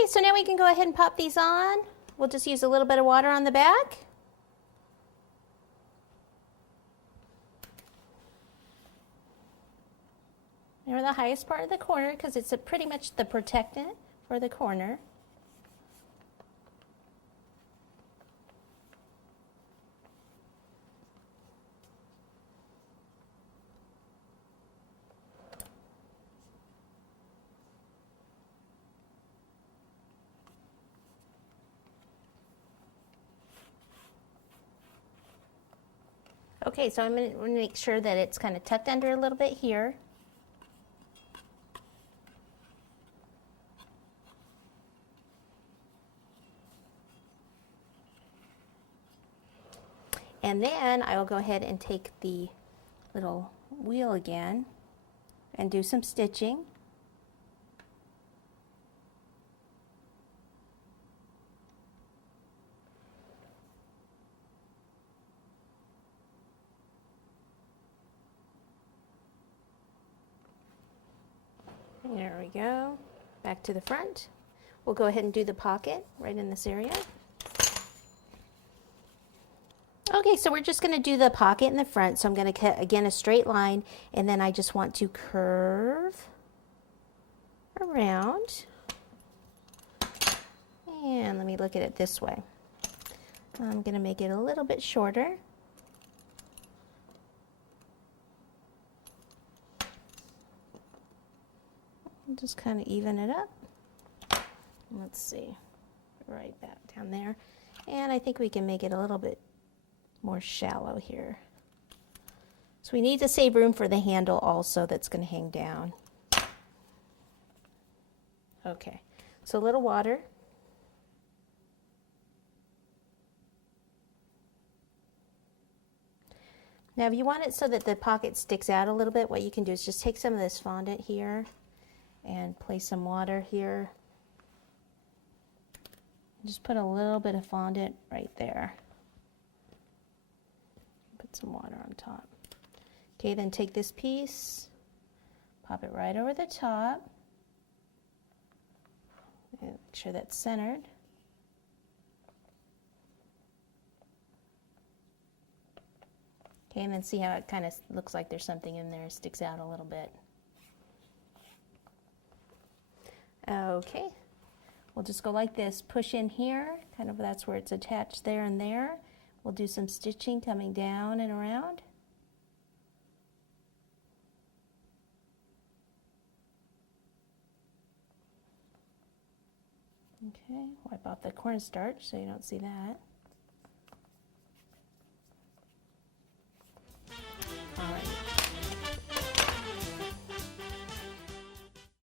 Okay, so now we can go ahead and pop these on. We'll just use a little bit of water on the back. Near the highest part of the corner because it's pretty much the protectant for the corner. Okay, so I'm going to make sure that it's kind of tucked under a little bit here. And then I will go ahead and take the little wheel again and do some stitching. There we go. Back to the front. We'll go ahead and do the pocket right in this area. Okay, so we're just going to do the pocket in the front. So I'm going to cut, again, a straight line, and then I just want to curve around. And let me look at it this way. I'm going to make it a little bit shorter. Just kind of even it up. Let's see, right back down there. And I think we can make it a little bit more shallow here. So we need to save room for the handle also that's going to hang down. Okay, so a little water. Now if you want it so that the pocket sticks out a little bit, what you can do is just take some of this fondant here and place some water here. Just put a little bit of fondant right there. Put some water on top. Okay, then take this piece, pop it right over the top, and make sure that's centered. Okay, and then see how it kind of looks like there's something in there, sticks out a little bit. Okay, we'll just go like this, push in here, kind of that's where it's attached there and there. We'll do some stitching coming down and around. Okay, wipe off the cornstarch so you don't see that.